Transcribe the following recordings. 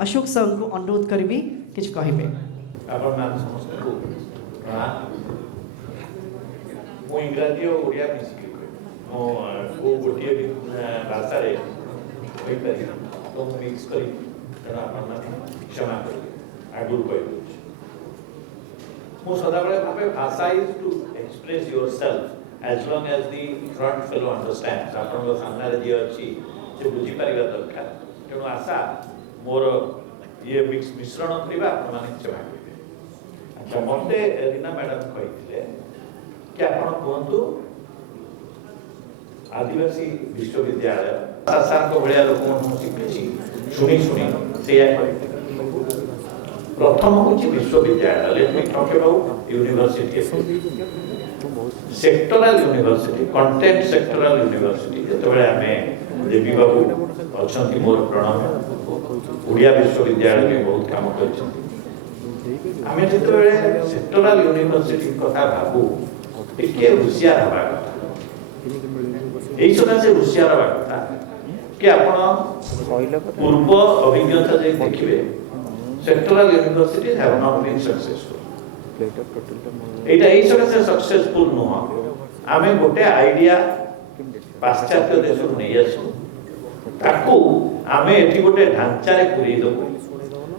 Ashok sir को अनुरोध करी कि कहे इंग्राजी और ओडिया मिसिक को गोटे भाषा तो मिक्स कर क्षमा कर आगुरी कह सदा भावे भाषा is to express yourself as long as the front fellow understands आपण सामने जी अच्छी से बुझीपर दरकार तेणु आशा मोर ये मिश्रण करवा आपने क्षमा करेंगे। अच्छा मत रीना मैडम कही कि आप कहतु आदिवासी विश्वविद्यालय सार को भाया लोक शुणी शुणी से प्रथम हूँ विश्वविद्यालय let me talk about university sectoral university content sectoral university जो आम देवी बाबू अच्छा मोर प्रणव ओडिया विश्वविद्यालय में बहुत काम कर सेक्टरल यूनिवर्सिटी कथा भावु टिके हुशियार हवा कथा यही सकाशे हुशियार हवा कथा कि आपण पूर्व अभिज्ञता जे देखिए sectoral university have not been successful एटा यही सकाशे सक्सेसफुल नुह आमे गोटे आइडिया पाश्चात्य देश नहीं आसू ताकू आमे एठी गोटे ढांचा रे पुरी दबु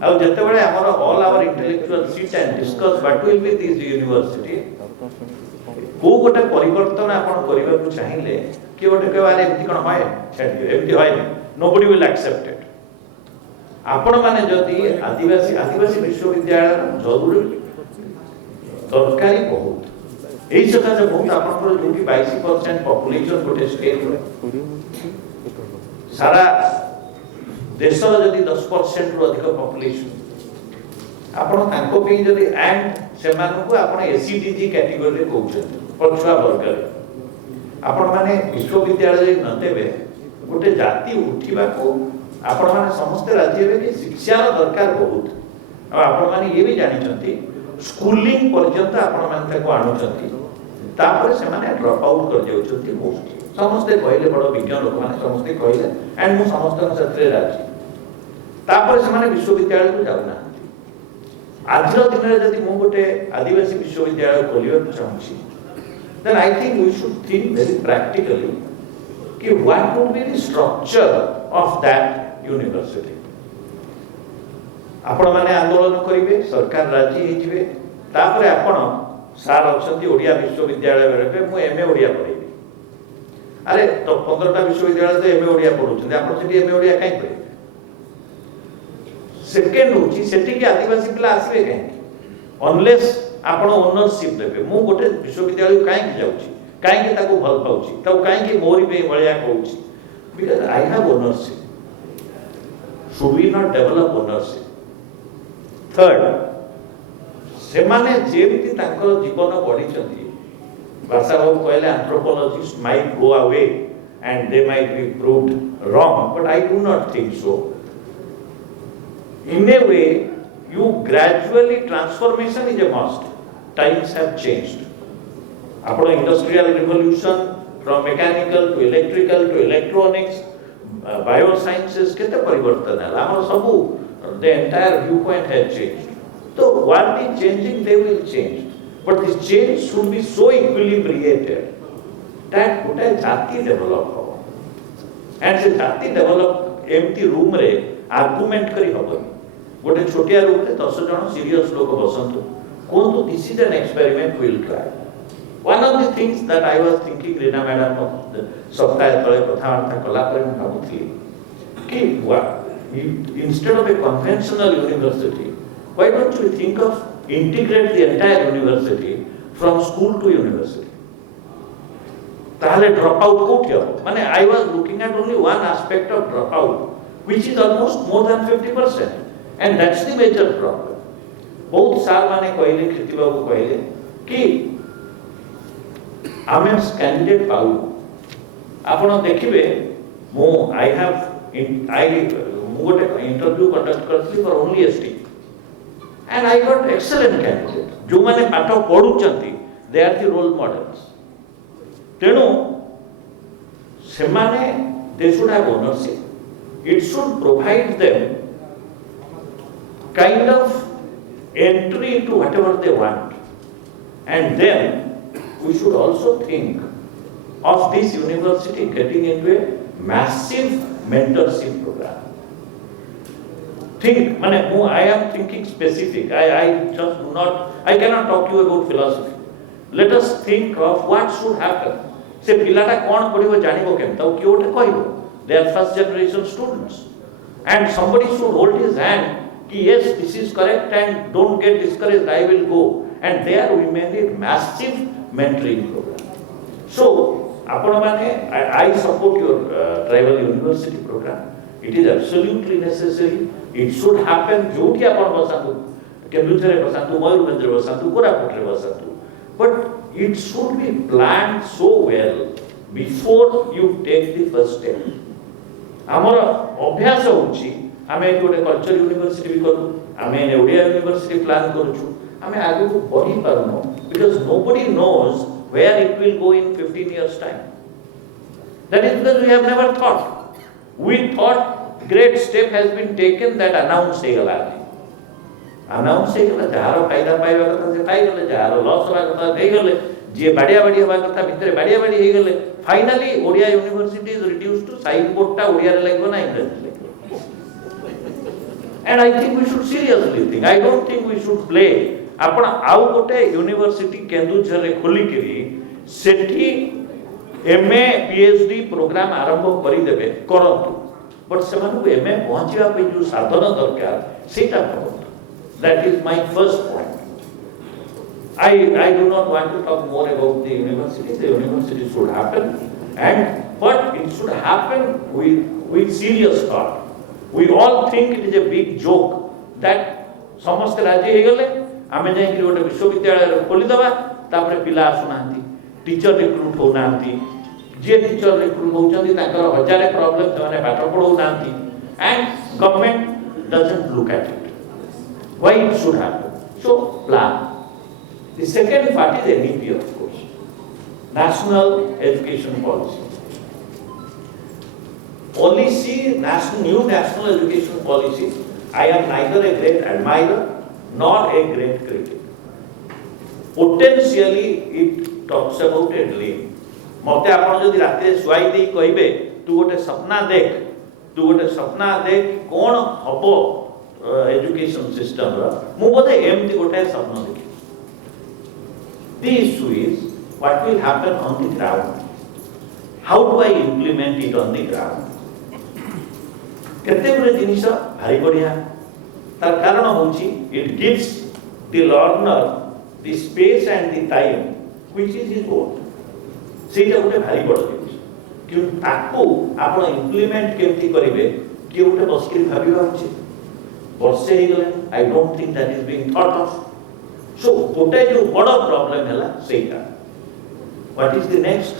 आ जते बेले हमर all our intellectual sit and discuss what will be this university को गोटे परिवर्तन आपण करबा को चाहिए कि गोटे कहबारे एमती कोन होय छाडी एमती होय नोबडी विल एक्सेप्ट इट आपण माने जदी आदिवासी विश्वविद्यालय जरूरी दरकारी बहुत एही सका जे बहुत आपण जो कि 22% पॉपुलेशन गोटे स्टेट सारा देश जदि 10% रु अधिक पॉपुलेशन आपण तांको पे जदि एंड सेमान को आपण एसीडीजी कैटेगरी कहउछन पछुआ वर्ग आपण माने विश्वविद्यालय न देबे गोटे जाति उठिबा को आपण माने समस्त राज्य में कि शिक्षा दरकार बहुत आपण माने ये भी जानि छथि स्कूलिंग पर्यंत आपण माने ताको आनुछथि तापर से माने ड्रॉप आउट कर जाउछथि मोस्ट समस्त कहले बड़ विज्ञान लोक माने समस्त कहले एंड मु समस्त क्षेत्र राजी तापर से माने विश्वविद्यालय को जाउना आज दिन में जदि मु गोटे आदिवासी विश्वविद्यालय खोलिबा चाहूछि then I think we should think very practically कि what would be the structure of that university आपण माने आंदोलन करिवे सरकार राजी हे जिवे तापर आपण सार अछंती ओडिया विश्वविद्यालय रे मु एमए ओडिया पढेबी अरे तो 15टा विश्वविद्यालय तो एमए ओडिया पढुछन आपण सेठी एमए ओडिया काई पढे सेकेंड होची सेठी के आदिवासी पिला आसीबे काई अनलेस आपण ओनरशिप देबे मु गोटे विश्वविद्यालय काई कि जाउची काई कि ताको भल पाउची तो काई कि मोरी पे भलिया कहउची because I have ownership should we not develop ownership third से माने जेमती तांकर जीवन बढ़ीचंती भाषा बाबू कहले anthropologist might go away and they might be proved wrong but I do not think so in a way you gradually transformation is a must times have changed apno industrial revolution from mechanical to electrical to electronics biosciences kete parivartan hala amar sabu the entire viewpoint has changed so what is changing they will change but this change should be so equilibrated that gote jati develop hobo and se jati develop empty room रे argument करी हबो गोटे छोटिया रूप रे 10 जन serious लोग बसंतु कोंतु this is an experiment will try one of the things that I was thinking Reena madam सप्ताह तले कथावार्ता कला पर मैं भाबुथि कि instead of a conventional university why don't you think of integrate the entire university from school to university ताहले drop out कोठी हो माने I was looking at only one aspect of drop out which is almost more than 50% and that's the major problem बहुत साल माने कहले खेती बाबू कहले कि आमे कैंडिडेट पाऊ आपण देखिबे मो आई हैव आई गोटे इंटरव्यू कंडक्ट करथि for only ST and I got excellent candidate जो माने पाठ पढुचंती they are the role models तेणु से माने they should have ownership it should provide them kind of entry into whatever they want. And then we should also think of this university getting into a massive mentorship program. Think, I am thinking specific. I just do not, I cannot talk to you about philosophy. Let us think of what should happen. Se pilata kon padibo janibo kem tau kiye ote kohibo. They are first generation students. And somebody should hold his hand ki yes, this is correct and don't get discouraged, I will go. And there we made it massive mentoring program. So, I support your tribal university program. It is absolutely necessary. It should happen. Joti apan basantu, Kembuthere basantu, Mayurbhanjre basantu, Koraputre basantu. But it should be planned so well before you take the first step. Amara abhyas hochi, ame gote culture university bi karu, ame Odia university plan karuchu, ame agu badi paruno because nobody knows where it will go in 15 years time. That is because we have never thought. We thought great step has been taken that announced egala. Announce egala, jaharo faida paiba katha se paigale, jaharo loss hoba katha heigale, je badiya badiya hoba katha bhitere badiya badiya heigale. Finally, Odia University is reduced to signboard ta Odia re lagbo na English lagbo. And I think we should seriously think. I don't think we should play. Apna au gote university Kendujhar re kholi kiri seti MA PhD program arambho kari debe karantu. But semanu MA pahunchiba pe jo sadhana darkar seta karantu. That is my first point. I do not want to talk more about the university. The university should happen, but it should happen with serious thought. We all think it is a big joke that samaste raji hegale, ame jai ki gote vishwavidyalaya kholi daba, tapare pila asunanti, teacher recruit ho nanti, je teacher recruit houchanti tankara hajare problem semane path padhau nanti, and government doesn't look at it. Why it should happen? So plan. The second part is NEP, of course, National Education Policy. New National Education Policy, I am neither a great admirer nor a great critic. Potentially, it talks about a dream. Mate apan jodi rate suai dei kahibe, tu gote sapna dekh, kon habo education system ra, mu bode emti gote sapna dekhi. The issue is what will happen on the ground. How do I implement it on the ground? Kete gure jinisa bhari badhiya. Tar karana hochi it gives the learner the space and the time which is his own. Seita gute bhari bad jinisa. Kintu taku apna implement kemti karibe kiye gute baskiri bhabiba hochi. Borse heigale, I don't think that is being thought of. So, gote jo bada problem hela seita. What is the next?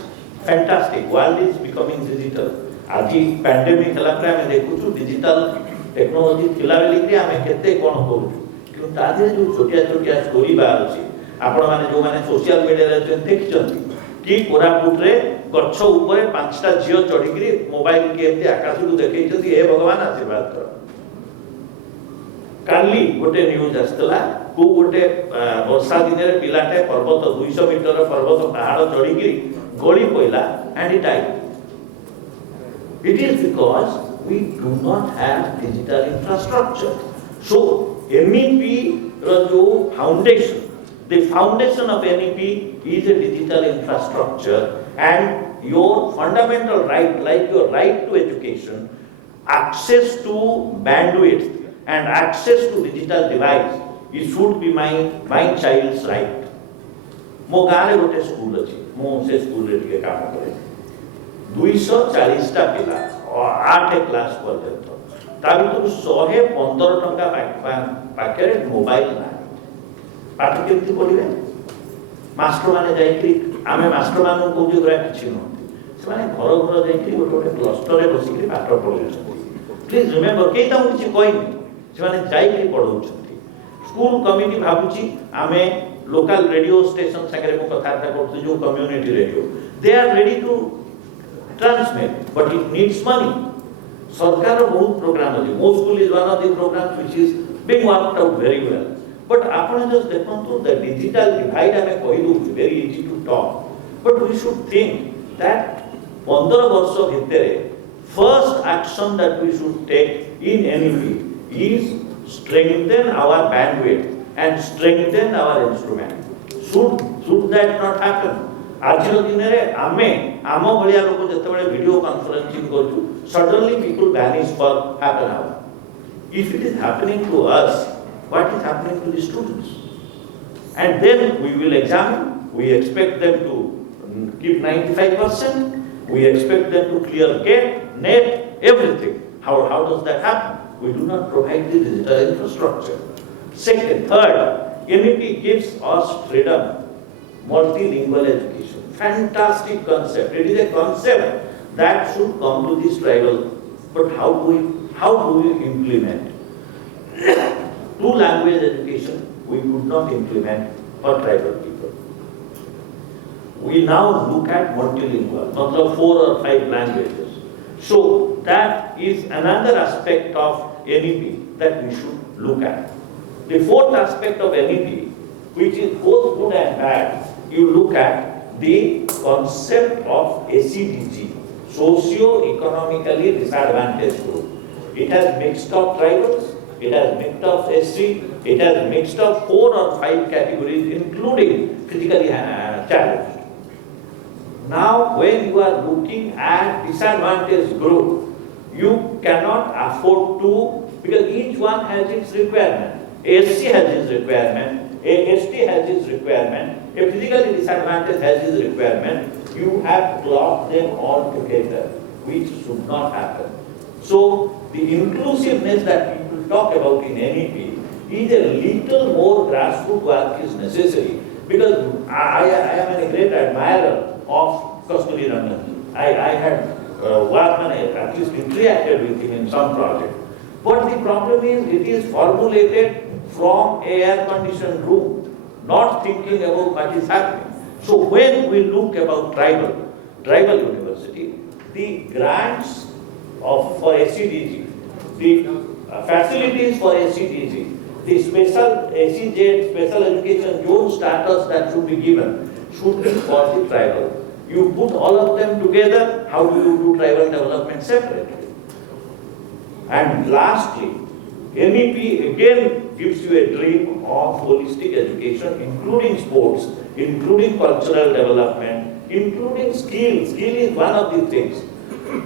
Fantastic. World is becoming digital. Aji pandemic hela pare ame dekhuchu digital technology thila beli kri ame kete kon koruchu. Kintu ta dire jo chotiya story ba achi. Apna mane jo mane social media re dekhichanti ki Koraput re gachho upare 5टा झियो चढ़ी kri mobile ke emti akash ru dekhichanti he bhagwan आशीर्वाद करो. काली गोटे news आसला को गोटे वर्षा दिन रे पिलाटे पर्वत 200 मीटर पर्वत पहाड़ चढ़ी की गली पइला and it died. It is because we do not have digital infrastructure. So NEP ro foundation, the foundation of NEP is a digital infrastructure, and your fundamental right, like your right to education, access to bandwidth and access to digital device, it should be my child's right. Mo gaare gote school achi, mo se school re ଟିକେ କାମ କରେ. 240 ଟା ପିଲା 8 class ପର୍ଯ୍ୟନ୍ତ ତା ଭିତରୁ 115 ଟଙ୍କା ପାଖରେ ମୋବାଇଲ ନାହିଁ. ପାଠ କେମିତି ପଢିବେ? ମାଷ୍ଟର ମାନେ ଯାଇକି ଆମେ ମାଷ୍ଟର ମାନଙ୍କୁ କହୁଛୁ ଏଗୁଡ଼ା କିଛି ନୁହନ୍ତି. ସେମାନେ ଘର ଘର ଯାଇକି ଗୋଟେ କ୍ଲଷ୍ଟରରେ ବସିକି ପାଠ ପଢଉଛନ୍ତି. ପ୍ଲିଜ ରିମେମ୍ବର, କେହି ତାଙ୍କୁ କିଛି କହିନି, ସେମାନେ ଯାଇକି ପଢଉଛନ୍ତି. ସ୍କୁଲ କମିଟି ଭାବୁଛି ଆମେ ଲୋକାଲ ରେଡିଓ ଷ୍ଟେସନ ସାଙ୍ଗରେ ମୁଁ କଥାବାର୍ତ୍ତା କରୁଛି, ଯୋଉ community radio, they are ready to transmit, but it needs money. Sarkar bahut program achi. Mo school is one of the programs which is being worked out very well. But आपण just देखो the digital divide ଆମେ କହିଦଉଛୁ, very easy to talk. But we should think that 15 ବର୍ଷ ଭିତରେ first action that we should take in NEP is strengthen our bandwidth and strengthen our instrument. Should that not happen? ଆଜିର ଦିନରେ ଆମେ ଆମ ଭଳିଆ ଲୋକ ଯେତେବେଳେ ଭିଡ଼ିଓ କନଫରେନ୍ସିଂ କରୁଛୁ, suddenly people vanish for half an hour. If it is happening to us, what is happening to the students? And then we will examine. We expect them to give 95%. We expect them to clear GATE, NET, everything. How does that happen? We do not provide the digital infrastructure. Second, third, NEP gives us freedom. Multilingual education, fantastic concept. It is a concept that should come to this tribal. But how do we implement? Two language education we could not implement for tribal people. We now look at multilingual, not 4 or 5 languages. So that is another aspect of NEP that we should look at. The fourth aspect of NEP, which is both good and bad, you look at the concept of ACDG, socio-economically disadvantaged group. It has mixed up tribals, it has mixed up SC, it has mixed up 4 or 5 categories, including physically challenged. Now, when you are looking at disadvantaged group, you cannot afford to, because each one has its requirement. A SC has its requirement, a ST has its requirement, a physically disadvantaged has its requirement. You have clubbed them all together, which should not happen. So, the inclusiveness that people talk about in NEP is a little more grassroots work is necessary, because I am a great admirer of Kasturi Rangan. I had worked and at least interacted with him in some project. But the problem is, it is formulated from a air-conditioned room, not thinking about what is happening. So when we look about tribal university, the grants for SCDG, the facilities for SCDG, the special SEZ, special education zone status that should be given, should be for the tribal. You put all of them together, how do you do tribal development separately? And lastly, NEP again gives you a dream of holistic education, including sports, including cultural development, including skill. Skill is one of the things.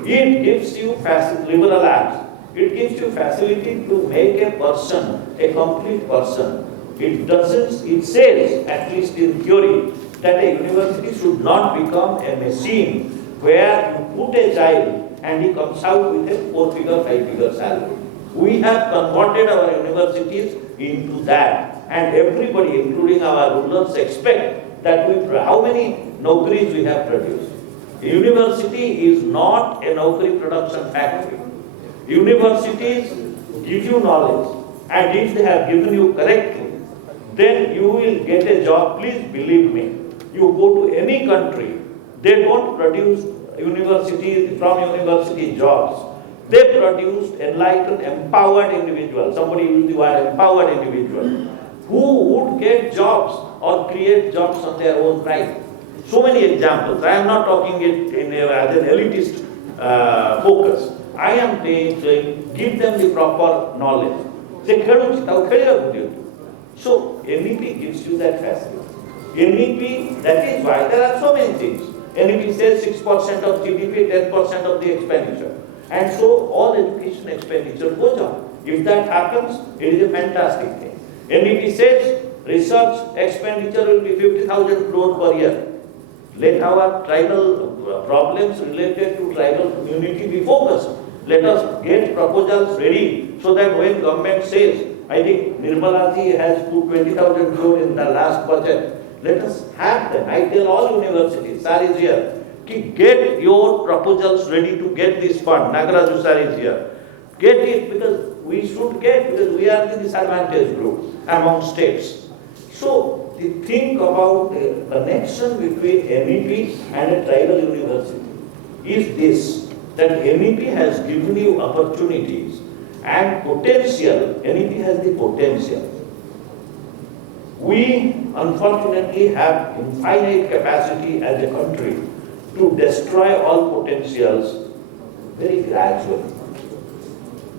It gives you liberal arts. It gives you facility to make a person a complete person. It says, at least in theory, that a university should not become a machine where you put a child and he comes out with a 4-figure, 5-figure salary. We have converted our universities into that, and everybody, including our rulers, expect that how many Naukris we have produced. A university is not a Naukri production factory. Universities give you knowledge, and if they have given you correctly, then you will get a job. Please believe me. You go to any country, they don't produce university jobs. They produce enlightened, empowered individuals. Somebody used the word empowered individual, who would get jobs or create jobs on their own right. So many examples. I am not talking it as an elitist focus. I am saying give them the proper knowledge. So NEP gives you that facility. NEP, that is why there are so many things. NEP says 6% of GDP, 10% of the expenditure. And so all education expenditure goes up. If that happens, it is a fantastic thing. NEP says research expenditure will be 50,000 crore per year. Let our tribal problems related to tribal community be focused. Let us get proposals ready so that when government says, I think Nirmala ji has put 20,000 crore in the last budget, let us have them. I tell all universities, sir is here, get your proposals ready to get this fund. Nagaraju sir is here. Get it, because we should get, because we are the disadvantaged group among states. So, think about the connection between NEP and a tribal university is this, that NEP has given you opportunities And potential, anything has the potential. We unfortunately have infinite capacity as a country to destroy all potentials very gradually.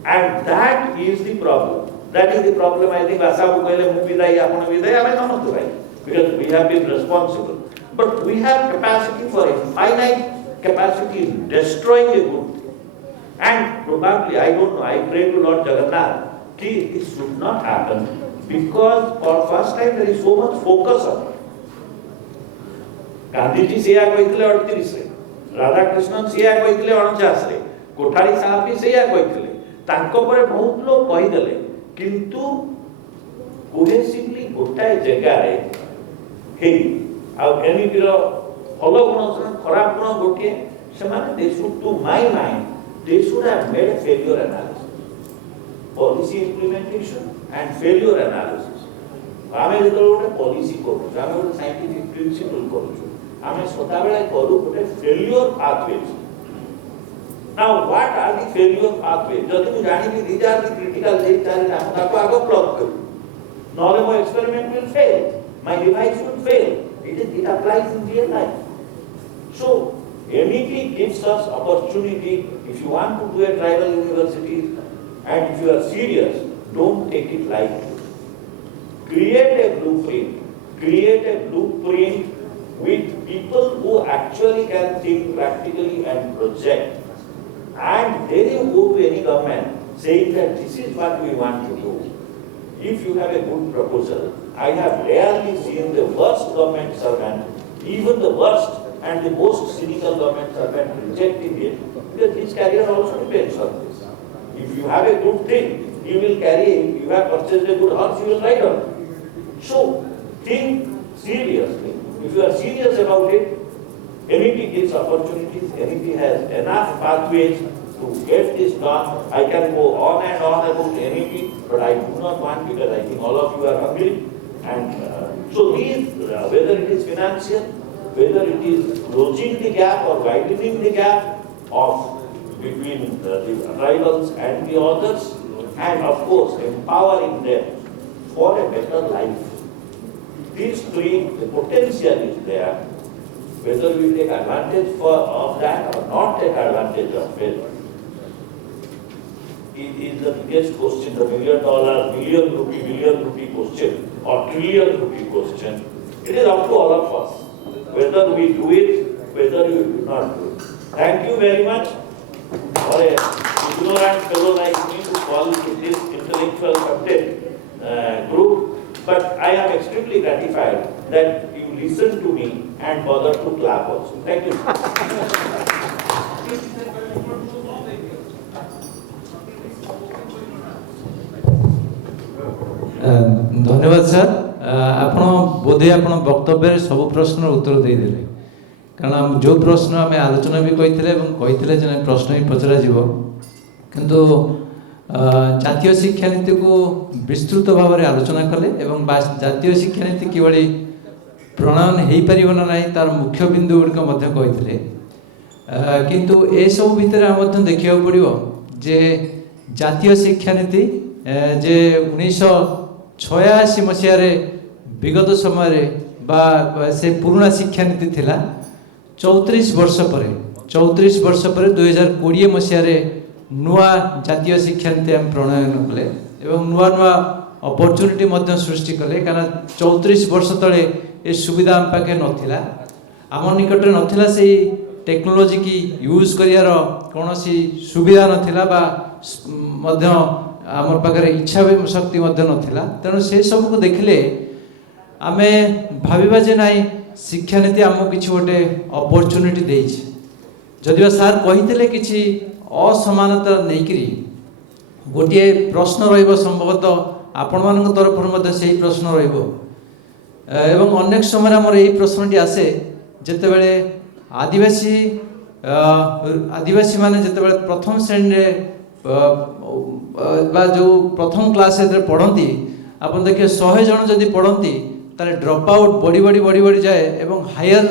And that is the problem. That is the problem. I think Asabu Kaile Muvidai, Apana Vidai, I am not right. Because we have been responsible. But we have capacity for infinite capacity in destroying a good thing. And probably, I don't know, I pray to Lord Jagannath, it should not happen because for first time there is so much focus on it. Gandhiji seya kahithile 38 re, Radhakrishnan seya kahithile 49 re, Kothari Sahab bi seya kahithile. Tanko pare bahut log kahidele, kintu cohesively gotae jaga re hey ଆଉ ଏମିତିର ଭଲ ଗୁଣ ଖରାପ ଗୁଣ ଗୋଟିଏ ସେମାନେ they should, to my mind, they should have made a failure analysis, policy implementation and failure analysis. ଆମେ ଯେତେବେଳେ ଗୋଟେ ପଲିସି କରୁଛୁ, ଆମେ ଗୋଟେ ସାଇଣ୍ଟିଫିକ ପ୍ରିନ୍ସିପଲ କରୁଛୁ, ଆମେ ସଦାବେଳେ କରୁ ଗୋଟେ failure pathways. Now what are the failure pathways? ଯଦି ମୁଁ ଜାଣିବି these are the critical things, ଆମେ ତାକୁ ଆଗ plug କରୁ, ନହେଲେ ମୋ experiment will fail, my device will fail. It applies in real life. So, MEP gives us opportunity. If you want to do a tribal university and if you are serious, don't take it lightly. Create a blueprint. Create a blueprint with people who actually can think practically and project. And then you go to any government saying that this is what we want to do. If you have a good proposal, I have rarely seen the worst government servant, even the worst and the most cynical government servant rejecting it, because his career also depends on this. If you have a good thing, you will carry it. You have purchased a good horse, you will ride on it. So, think seriously. If you are serious about it, MEP gives opportunities, MEP has enough pathways to get this done. I can go on and on about MEP, but I do not want, because I think all of you are hungry. And so these, whether it is financial, whether it is closing the gap or widening the gap of between the rivals and the others, and of course empowering them for a better life. These three, the potential is there. Whether we take advantage of that or not take advantage of it, it is the biggest question, the $1 million, billion rupee question or trillion rupee question. It is up to all of us, whether we do it, whether we do not do it. Thank you very much for a ignorant fellow like me to call this intellectual content group, but I am extremely gratified that you listened to me and bothered to clap also. Thank you. धन्यवाद sir आपण बोधे आपण वक्तव्य सब प्रश्न उत्तर दे देले कारण जो प्रश्न आम आलोचना भी कही जे प्रश्न ही पचरा जीव किंतु जातीय शिक्षा नीति को विस्तृत भाव में आलोचना कले एवं जातीय शिक्षा नीति किभली प्रणयन हो पार ना ना तार मुख्य बिंदु गुड़िक कही किंतु ए सब भितर देखा पड़ो जे जातीय शिक्षा नीति जे 1986 मसीह विगत समय से पुराना शिक्षा नीति थिला 34 वर्ष पर 2020 मसीह नुआ जातीय शिक्षा नीति आम प्रणयन कले एवं नुआ नुआ अपॉर्चुनिटी सृष्टि कले कारण 34 वर्ष तले ए सुविधा आम पाखे नथिला आम निकट नथिला से टेक्नोलोजी की यूज करियार कौन सुविधा नथिला बा मध्य आमर पाखे इच्छा भी शक्ति नाला तेणु से सब को देखले आम भाविबा जे नाई शिक्षा नीति आमको किसी गोटे अपॉर्चुनिटी देछि जदिवा सार कही किसी असमानता नहीं गोटे प्रश्न रहिबो संभवतः आपण मान तरफ से प्रश्न रहिबो एवं अनेक समय आमर यही प्रश्नटी आसे जेते बेले आदिवासी माने जेते बेले प्रथम श्रेणी जो प्रथम क्लास पढ़ती आप देखिए 100 जन जदि पढ़ती ताले ड्रॉप आउट बढ़ी जाए एवं हायर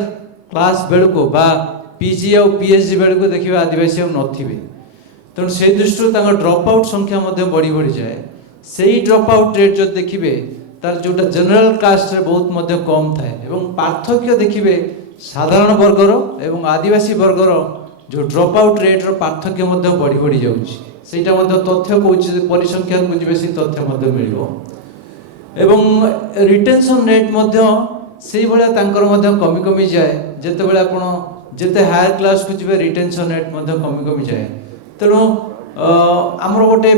क्लास बेलू बा पीजी और पीएचडी बेलू देखिए आदिवासी नथिबे तेणु से दृष्टि ड्रॉप आउट संख्या बढ़ी बढ़ी जाए से ड्रॉप आउट रेट जो देखिए तार जोटा जनरल कास्ट रे बहुत कम थाए एवं पार्थक्य देखिए साधारण वर्गर एवं आदिवासी वर्गर जो ड्रॉप आउट रेट रो पार्थक्य बढ़ी बढ़ी जाउछि सेटा तथ्य कहूँ परिसंख्यान को जी तथ्य मिलिबो एवं रिटेंशन रेट से भाया कमी कमी जाए जिते आप जिते हायर क्लास को जी रिटेंशन रेट कमी कमी जाए तेणु आमर गोटे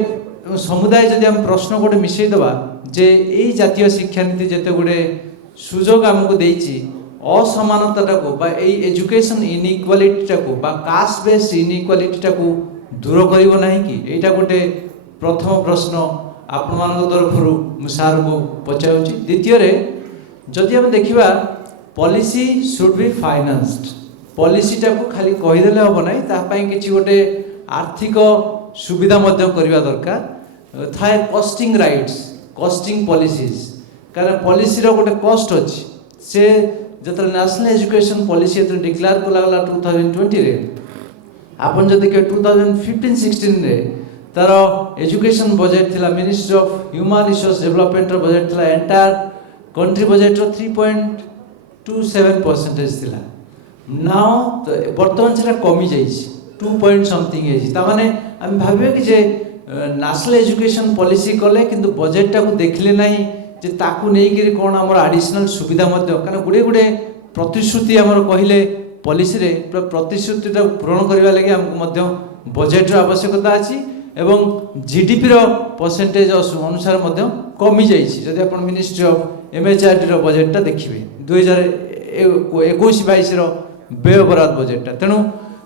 समुदाय जदि आम प्रश्न गोटे मिसईदबा जे यही जातीय शिक्षानीति जिते गुड़े सुजोग आमको देइछि असमानता को एजुकेशन इनइक्वालिटी को कास्ट बेस्ड इनइक्वालिटी को दूर करिवो नाही कि एटा गोटे प्रथम प्रश्न आपण तरफ सार को पचाऊँच द्वितीय जदि हम देखा पॉलिसी शुड बी फाइनान्स्ड पॉलिसीटा को खाली कहीदेले हम ना तापाई किसी गोटे आर्थिक सुविधा करवा दरकार थाए कस्टिंग राइट्स कस्टिंग पॉलिसीज कारण पॉलिसी गोटे कस्ट अच्छी से जो नेशनल एजुकेशन पॉलिसी डिक्लेयर कला 2020 रे आपन जो देखिए 2015-16 रे तार एजुकेशन बजेट थिला ministry of human resource development रो बजेट थिला एंटायर कंट्री बजेट रो 3.27% थिला नाउ वर्तमान सेटा कमी जाइछि 2 पॉइंट समथिंग एजी ता माने हम भाबे कि जे नेशनल एजुकेशन पॉलिसी कले किंतु बजेट टा को देखले नाही जे ताकू नै कि कोन हमर एडिशनल सुविधा मध्य कारण गुडे गुडे प्रतिश्रुति हमर कहिले पॉलिसी रे प्रतिश्रुति पूरण करने लगे आमको बजेट आवश्यकता अच्छी एवं जीडीपी परसेंटेज अनुसार कमी जाइए आप मिनिस्ट्री ऑफ एमएचआरडी बजेटा देखिए 2021-22 व्यय बराद बजेटा तेणु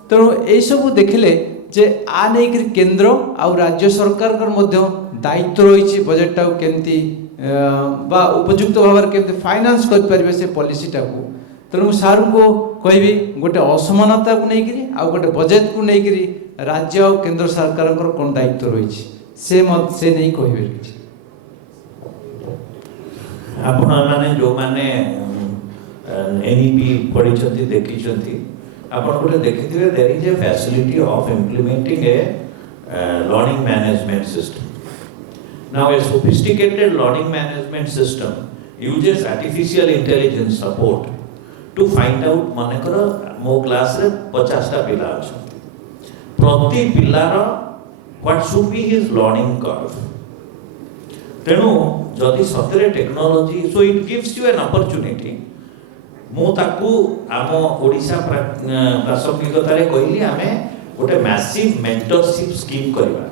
तेणु यू देखिले जे आ नहीं केंद्र आउ राज्य सरकार दायित्व रही बजेटा केमती उपयुक्त भाव में फाइनान्स करें से पॉलिसीटा को तेणु सार को कहबी गोटे असमानता को लेकिन आउ गोटे बजेट को लेकिन राज्य और केंद्र सरकार कौन दायित्व रही से नहीं कहबे आपण माने जो माने एनईपी पढ़ी देखी आपण गोटे देखिथिबे there is a facility of implementing a learning management system now a sophisticated learning management system uses artificial intelligence support to find out मानेकर मो क्लास रे 50टा पिला अच्छा प्रति पिलार what should be his learning curve तेणु जदि सतरे technology so it gives you an opportunity मो ताकू आम ओडिशा प्रासंगिकता रे कहली आमे गोटे मैसिव मेंटरशिप स्कीम करबा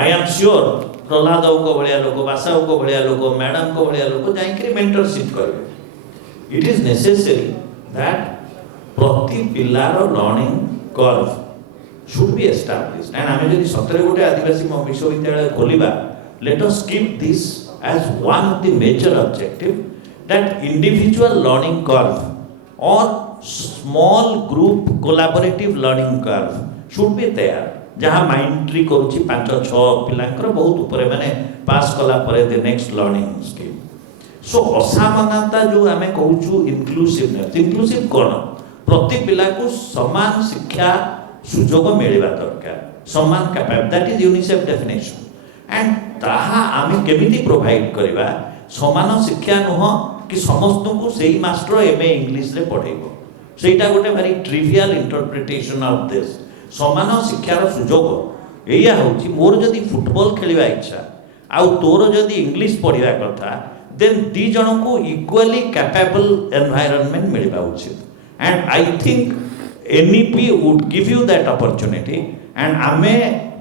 आई एम श्योर प्रहलाद को भलिया लोक बासाव को भलिया लोक मैडम को भलिया लोक जाई मेंटरशिप करबे इट इज नेसेसरी that प्रति पिलार learning curve should be established and आमे जदि सतरे गोटे आदिवासी विश्वविद्यालय खोलिबा let us keep this as one of the major objective that individual learning curve और small group collaborative learning curve should be there जहाँ माइंड ट्री करूची 5-6 पिलांकर बहुत ऊपर माने पास कला परे the next learning scheme so असमानता जो आमे कहूछु इनक्लूसिवनेस इनक्लूसिव कोन प्रति पिला को समान शिक्षा सुजोग मिलवा दरकार समान capable that is UNICEF definition and ताहा आमे केमिति प्रोवाइड करबा समान शिक्षा नुह कि समस्त को सेही मास्टर एमए इंग्लिश रे पढेबो सेटा गोटे very trivial interpretation of this समान शिक्षार सुजोग एया होची मोर जदी फुटबॉल खेलिबा इच्छा आउ तोर जदी इंग्लिश पढ़िबा कथा देन दी जन को इक्वली कैपेबल एनवायरनमेंट मिलवा उचित and I think NEP would give you that opportunity and आमे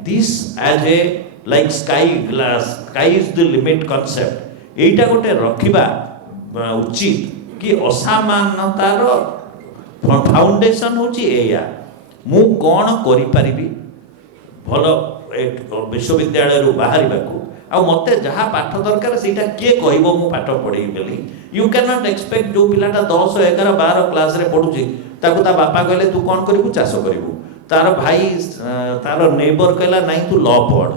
this as a like sky is the limit concept एटा गोटे रखिबा उचित कि असमानतार फाउंडेशन होची एया मु कोन करि परिबी भलो विश्वविद्यालय रु बाहरिबाकू आ मते जहाँ पाठ दरकार सेटा किए कहबो मु पाठ पढ़ी बेली यू कैन नॉट एक्सपेक्ट जो पिलाटा 10 11 12 क्लास रे पढुची ताकू ता बापा कहले तू कोन करिवु चाष करिवु तार भाई तार नेबर कहला नहीं तू लॉ पढ़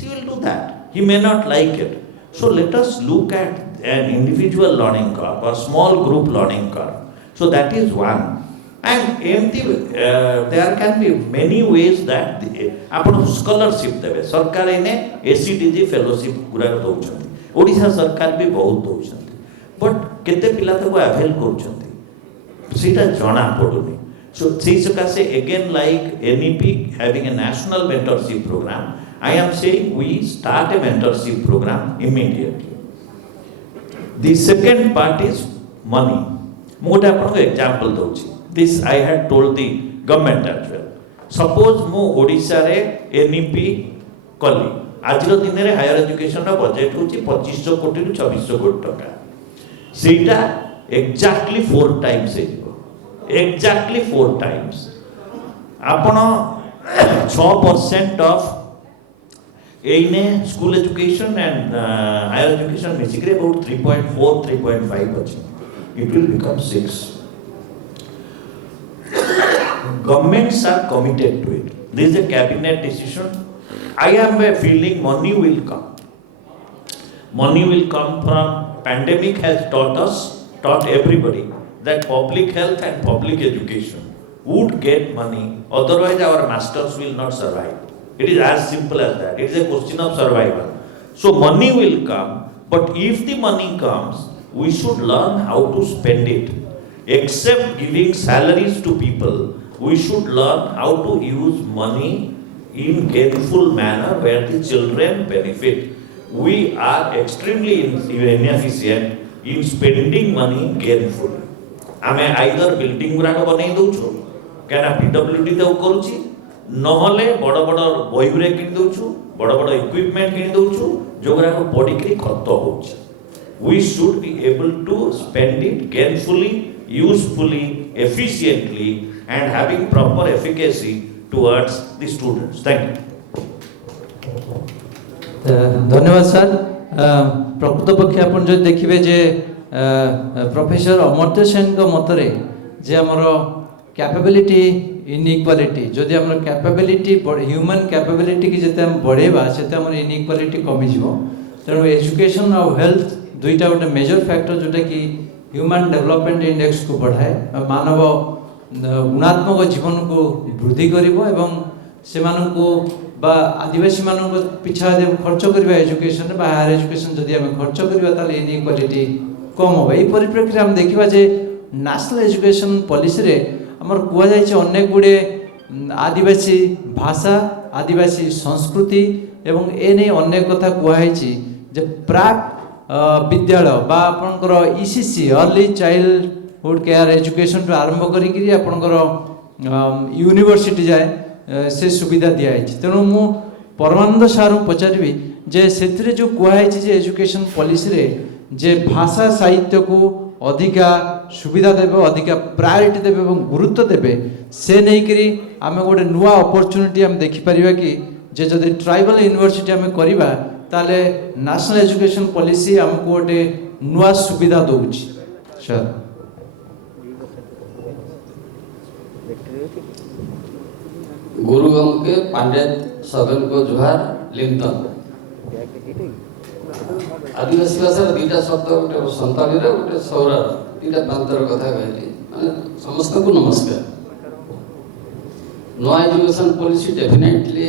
she will do that he may not like it so let us look at an individual learning curve और small group learning curve so that is one And there can be many ways that आपण scholarship देवे सरकार इने ACDG fellowship गुरा दउछन ओडिशा सरकार भी बहुत दउछन but केते पिला तको अवेल करूछन सीटा जणा पडुनी सो सेई सकासे again like NEP having a national mentorship program I am saying we start a mentorship program immediately. The second part is money. मोटा आपको example दउछि this I had told the government as well. Suppose मो ओडिशा रे NEP कली आज दिन रे higher education रा budget होछि 2500 कोटी रु 2600 कोटी टका सेटा एक्जेक्टली 4 टाइम्स exactly 4 times आपण 6% of एने school education and higher education basically about 3.4 3.5 अछि it will become 6 governments are committed to it this is a cabinet decision I am feeling money will come from pandemic has taught everybody that public health and public education would get money otherwise our masters will not survive. It is as simple as that. It is a question of survival. So money will come, but if the money comes, we should learn how to spend it. Except giving salaries to people, we should learn how to use money in gainful manner where the children benefit. We are extremely inefficient in spending money gainfully. आमे either building गुराक बनै दउछु, केना PWD देउ करूची, নহলে বড় বড় বইগুরে কিনি দউଛୁ বড় বড় ইকুইপমেন্ট কিনি দউଛୁ जोगरा को पढ़ी के खर्च होउछ we should be able to spend it gainfully usefully efficiently and having proper efficacy towards the students thank you धन्यवाद सर प्रकृत पक्षे आपण जो देखिबे जे प्रोफेसर अमर्त्य सेन को मतरे जे हमर कैपेबिलिटी इनइक्वालिटी जदि हमर कैपेबिलिटी ह्यूमन कैपेबिलिटी की जते हम बढ़ेबा सेते हमर इनइक्वालिटी कमी जिवो तेणु एजुकेशन और हेल्थ दुईटा गोटे मेजर फैक्टर जोटा कि ह्यूमन डेवलपमेंट इंडेक्स को बढ़ाए मानव गुणात्मक जीवन को वृद्धि करिवो एवं सेमाननको बा आदिवासी माननको पिछा जे खर्च करबा एजुकेशन बा हायर एजुकेशन जदि हम खर्च करबा ताले इनइक्वालिटी कम होबे एई परिप्रेक्षी हम देखिबा जे नेशनल एजुकेशन पॉलिसी रे हमर कुआ जाय छै अनेक गुडे आदिवासी भाषा आदिवासी संस्कृति एवं ए नै अनेक कथा कुआ है छी जे प्राक विद्यालय बा आपनकर ECC early childhood care education तो आरंभ करी कि आपनकर यूनिवर्सिटी जाय से सुविधा दिया है तेणु मु परमानंद सार पचारि जे सेथिरे जो कुआ है जे एजुकेशन पॉलिसी रे जे भाषा साहित्य को अधिका सुविधा देबे अधिका प्रायोरिटी देबे एवं गुरुत्व देबे से नै करी आमे गोटे नुवा अपॉर्चुनिटी हम देखि परिबा कि जे जदि ट्राइबल यूनिवर्सिटी हम करिबा ताले नेशनल एजुकेशन पॉलिसी हमको गोटे नुवा सुविधा दउछि सर गुरुगम के पंडित सगन को जुहार लिंगतन आदिवासी भाषा दुईटा शब्द गोटे संताली गोटे सौरा दुईटा प्रांतर कथा कहली माने समस्त को नमस्कार new education policy definitely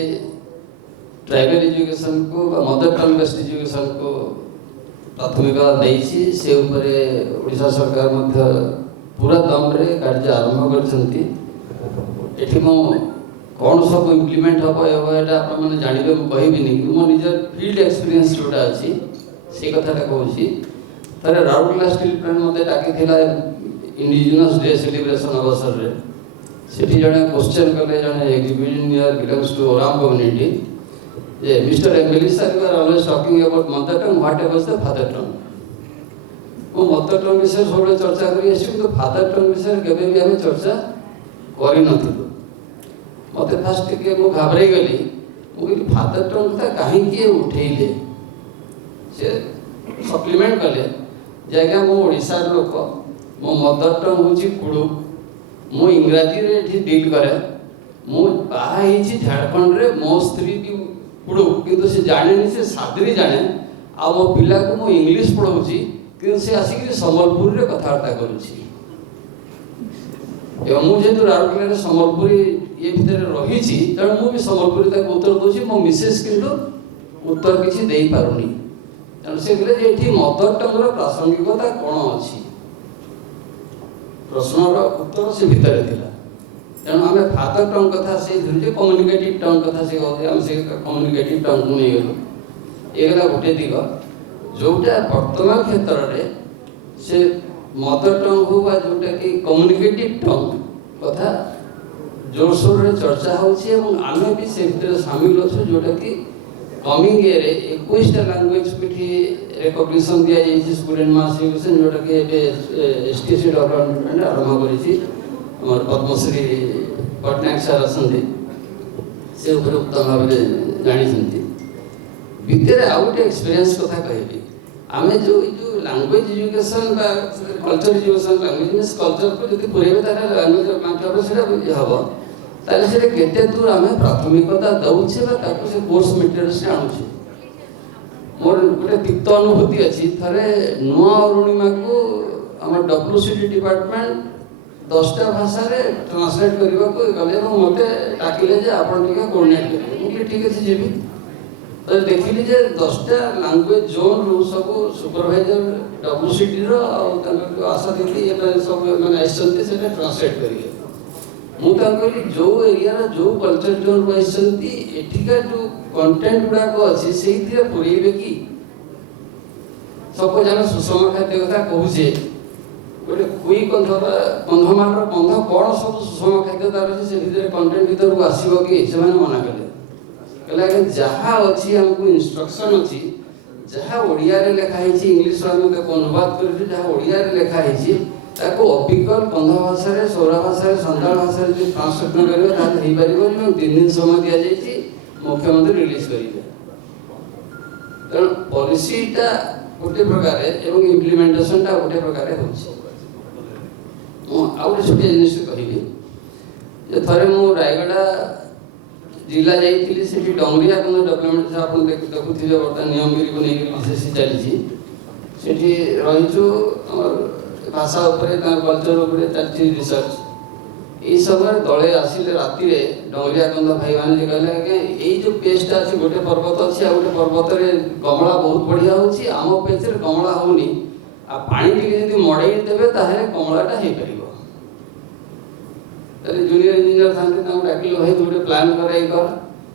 tribal education को मदर टंग बेस्ड एजुकेशन को प्राथमिकता देइछि से ऊपर ओडिशा सरकार मध्य पूरा दम रे कार्य आरंभ करछंती एठी मो कौन सब इम्प्लीमेंट हम एटा आप मैंने जानवे मुझे कहबिनी मो निजर फील्ड एक्सपीरियंस जोटा अच्छी से कथाटा कहूँ तारे राउरकेला स्टील प्लांट मते डाकी थिला इंडिजिनस डे सेलिब्रेशन अवसर रे सेठी जने क्वेश्चन कले जने engineer belongs to Oram community जे mister MLA sir you are always talking about mother tongue whatever the father tongue वो मदर टंग विषय सब चर्चा करी आसी तो फादर टंग विषय केबे भी हम चर्चा करि नथिलु मत फास्ट के मु घाबरे गली मु फादर टंग था कहीं किए उठेले से सप्लीमेंट कले जगह मो ओडिसा लोक मो मदर टंग होची कुडु मु इंग्रजी रे एठी डील करे मु बाहा हिची झारखंड रे मो स्त्री भी कुडु किंतु से जाने से सादरी जाने आ मो पिला को मु इंग्लिश पढौची किंतु से आसी कि संबलपुर रे कथावार्ता करूची एवं मुझे तो राउरकेला सम्बलपुरी ये भितर रही तेणु मुझे सम्बलपुरी तक उत्तर दूसरी मो मिसेस किंतु उत्तर किसी दे पारुनी तेणु से कहले जे एठी मदर टंगर प्रासंगिकता कौन अच्छी प्रश्नर उत्तर से भितर थिला तेणु आम फादर टंग कथा से कम्युनिकेटिव टंग कथा से कहते आम से कम्युनिकेटिव टंग को नहीं गलु ये गला गोटे दिग जोटा वर्तमान क्षेत्र में से मदर टंग हो जोटा कि कम्युनिकेटिव टंग कथा जोरसोर रे चर्चा होछि एवं आमे भी से भितर शामिल अछि जोटा कि कमिंग ईयर 21 टा लैंग्वेज पिठी रिकॉग्निशन दिया जाइछि स्टूडेंट मास एजुकेशन जोटा कि एसटीसी डेवलपमेंट आरंभ करिछि हमर पद्मश्री पटनायक सर असंदे से ऊपर उत्तम भाव जानि छथि भितर आउ गोटे एक्सपीरियंस कथा कहबी आमे जो लैंग्वेज एजुकेशन बा कल्चर एजुकेशन लैंग्वेज में कल्चर को यदि पुरेबे तारे लैंग्वेज माध्यम से हबो ताले से केते दूर आमे प्राथमिकता दउछे बा ताको से कोर्स मटेरियल से आनुछे मोर गोटे तिक्त अनुभूति अछि थरे नुआ अरुणिमा को हमर डब्ल्यूसीडी डिपार्टमेंट 10टा भाषा रे ट्रांसलेट करबा को गले मते टाकिले जे आपण टिके कोऑर्डिनेट करिवे मुके ठीक अछि जेबी तो देखिली जे 10टा लैंग्वेज जोन रू सब सुपरवाइजर डब्ल्यूसीडी रो आशा देखी ये सब माने आइसंती से ट्रांसलेट करिए मु कहली जो एरिया रो जो कल्चर जोन रू आइसंती एठिका जो कंटेंट गुडा को अछि सेहितिर पुरेबे की सब जन सुषमा खाद्य कथा कहूजे गोटे कुई कंधमार कंध कौन सब सुषमा खाद्य तार से भीतर कंटेंट भीतर को आसीबो कि से माने मना कले कहला जहाँ अच्छी हमको इंस्ट्रक्शन अच्छी जहाँ ओडिया रे लिखा है इंग्लिश में अनुवाद कर जहाँ ओडिया रे लिखा है ताको अबिकल कंध भाषा रे सौरा भाषा रे संधाल भाषा रे ट्रांसलेशन करबे ता हेई परिबो এবং 3 दिन समय दिया जायछि मुख्यमंत्री रिलीज करिवे तेणु पॉलिसीटा गोटे प्रकार एवं इम्प्लीमेंटेशन टा गोटे प्रकार होछि आउटे छोटे जिनिस कहबी जे थरे मु रायगढ़ जिला जाइली से डंगरिया कंद डेवलपमेंट से आप देखुवे बर्तमान नियमगिरी को लेकर विशेष चली से रहीचु भाषा उपरे कल्चर उपरे चलती रिसर्च ये सब दले आसिले राति रे डंगरिया कंद भाई माने कहले के एई जो पेस्टा अछि गोटे पर्वत अछि आ गोटे पर्वत रे कमला बहुत बढ़िया होछि आम पेज रे कमला होनी आ पानी टिके यदि मडई देबे ताहे कमलाटा हे परिबो तले जूनियर इंजीनियर थांते ता डाकिलो भाई तू गोटे प्लान करे कर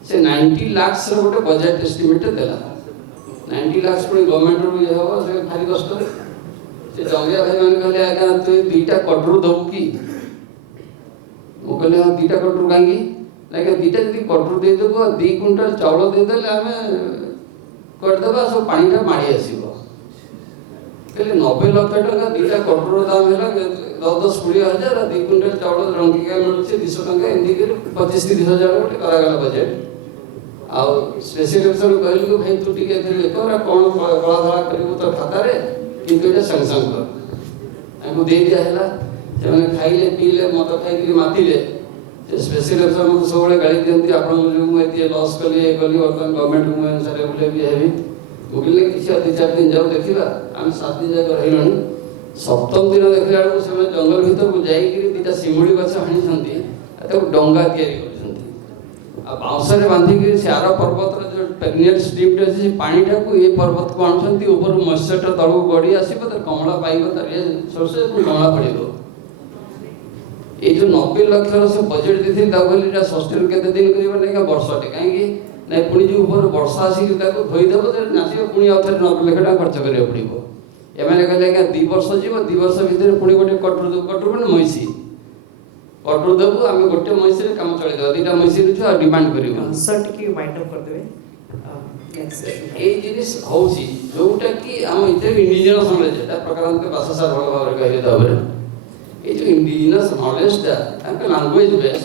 से 90 लाख रे गोटे बजट एस्टिमेट देला 90 लाख पुनी गवर्नमेंट रो ये हो से भारी कष्ट से जंगिया भाई माने कहले आगा तू दुईटा कटरू दबु की ओ कहले हां दुईटा कटरू कांगी लागे दुईटा जदी कटरू दे देबो 2 क्विंटल चावल दे देले हमें कर देबा सब पानीटा माडी आसीबो कहले 90 लाख टका दुईटा कटरू दाम हैला 10-20 हजार 2 क्विंटल चावल रंगी का मिलुचे 200 टका एंदी के 25-30 हजार गोटे करागला बजट आ स्पेसिफिकेशन कहलु भाई तू टिके एथि कर कोन कला धला करबो तो खाता रे किंतु एटा संग कर हमको दे दिया हैला से माने खाइले पीले मत खाइकरी मातिले से स्पेसिफिकेशन मत सबले गाली दियंती आपण जो मु एति लॉस कली वर्तमान गवर्नमेंट मु अनुसार बोले भी हेबी मुगिले किछि 2-4 दिन जाऊ देखिबा हम 7 दिन जाक रहिलनी सप्तम दिन देखला बेलू से जंगल भीतर को जाइकरी दीटा सिमुड़ी गछ हाणी छंती ताको डंगा तयारी करछंती आ बाउंसरे बांधी के सारा पर्वत रे जो टेक्निकल स्ट्रिप रे से पानीटा को ए पर्वत को आणछंती ऊपर मॉइस्चर तळु गडी आसीबो त कमला पाइबो त ये सोर्से कमला पड़िबो ए जो 90 लाख से बजट देथिन ता कहलीटा सस्टेन केते दिन करिबो नै का वर्षटे काहे कि नै पुनी जो ऊपर वर्षा आसी ताको धोई देबो त नासिबो पुनी अथर 90 लाख टका खर्च करियो पड़िबो एमाने कहले कि 2 वर्ष जीव 2 वर्ष भीतर पुणी गोटे कटरू माने मैसी कटरू देबू आम गोटे मैसी रे काम चले देबा दुईटा मैसी रे छु डिमांड करियो सर टिके वाइंड अप कर देबे ए जिनिस होउची जोटा कि हम इते इंडिजिनस नॉलेज एटा प्रकारांत भाषा सार भल भाव रे कहले दबरे ए जो इंडिजिनस नॉलेज दा हमके लैंग्वेज बेस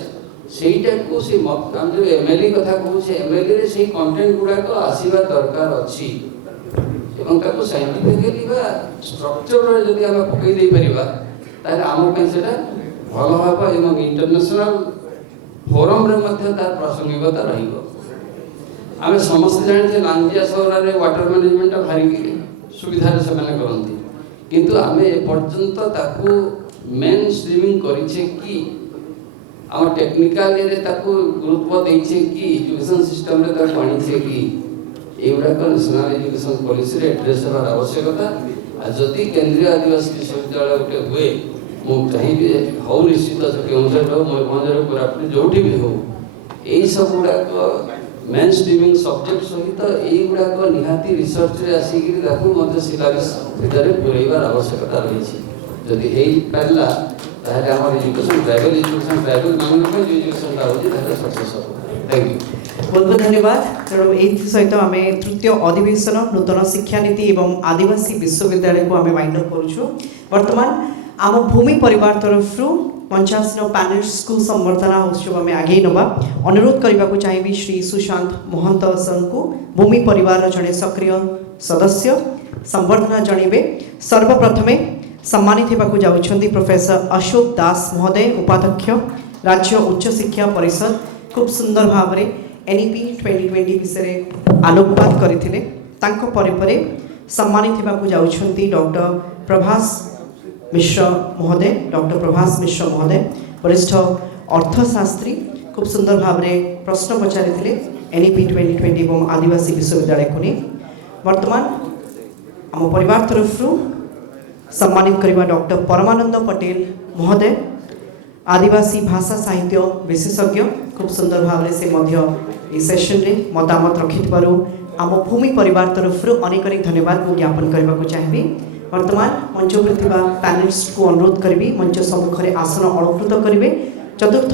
सेटा को से हम जो एमएलए कथा कहू से एमएलए रे से कंटेंट गुडा को आसीबा दरकार अछि एवं ताको साइंटिफिकली बा स्ट्रक्चर रे जदी हम पकई दे परिबा ताले आम पे सेटा भल भाव एवं इंटरनेशनल फोरम रे मध्ये तार प्रासंगिकता रहिबो आमे समस्त जानि जे लांजिया सहर रे वाटर मैनेजमेंट भारी सुविधा रे से माने करंती किंतु आमे ए पर्यंत ताको मेन स्ट्रीमिंग करिछे कि आम टेक्निकल रे ताको गुरुत्व देइछे कि एजुकेशन सिस्टम रे ताको आनिछे कि एवडा को नेशनल एजुकेशन पॉलिसी रे एड्रेस हबार आवश्यकता आ जदि केंद्रीय आदिवासी विश्वविद्यालय गोटे हुए मु चाहिए हौ निश्चित केउंझर हो मयूरभंज हो कोरापुट जोठी भी हो एई सब गुडा को मेन स्ट्रीमिंग सब्जेक्ट सहित एई गुडा को निहाती रिसर्च रे आसीकि ताको मध्य सिलेबस भितर पुरैबार आवश्यकता रही जदि एई पारला ताहले हमर एजुकेशन ट्राइबल मानक जो एजुकेशन ला होजी ताहले सक्सेस हो। थैंक यू बहुत बहुत धन्यवाद। तेणु ये सहित आम तृतीय अधिवेशन नूतन शिक्षा नीति एवं आदिवासी विश्वविद्यालय को आम वाइंड अप करूँ। बर्तमान आम भूमि परिवार तरफ 50 पैनलिस्ट को संबर्धना उत्सव में आगे नवा अनुरोध करने को चाहिए श्री सुशांत महंत सर को भूमि परिवार जड़े सक्रिय सदस्य संबर्धना जनइबे। सर्वप्रथमे सम्मानित होगा जाउछंती प्रोफेसर अशोक दास महोदय उपाध्यक्ष राज्य उच्च शिक्षा परिषद खूब सुंदर भाव में एनईपी 2020 विषय आलोकपात करथिले। तांको परे सम्मानित होगा जाउछंती डॉक्टर प्रभास मिश्र महोदय। डॉक्टर प्रभास मिश्र महोदय वरिष्ठ अर्थशास्त्री खूब सुंदर भाव में प्रश्न पचारि एनईपी 2020 एवं आदिवासी विश्वविद्यालय को नहीं। वर्तमान आम परिवार तरफ सम्मानित करवा डॉक्टर परमानंद पटेल महोदय आदिवासी भाषा साहित्य विशेषज्ञ खूब सुंदर भाव से मध्य सेशन रे मतामत रखिथिबारु आम भूमि परिवार तरफ अनेक अनेक धन्यवाद को ज्ञापन करने को चाहिए। वर्तमान मंच पर पैनलिस्ट को अनुरोध करी मंच सम्मुख में आसन अलंकृत करेंगे। चतुर्थ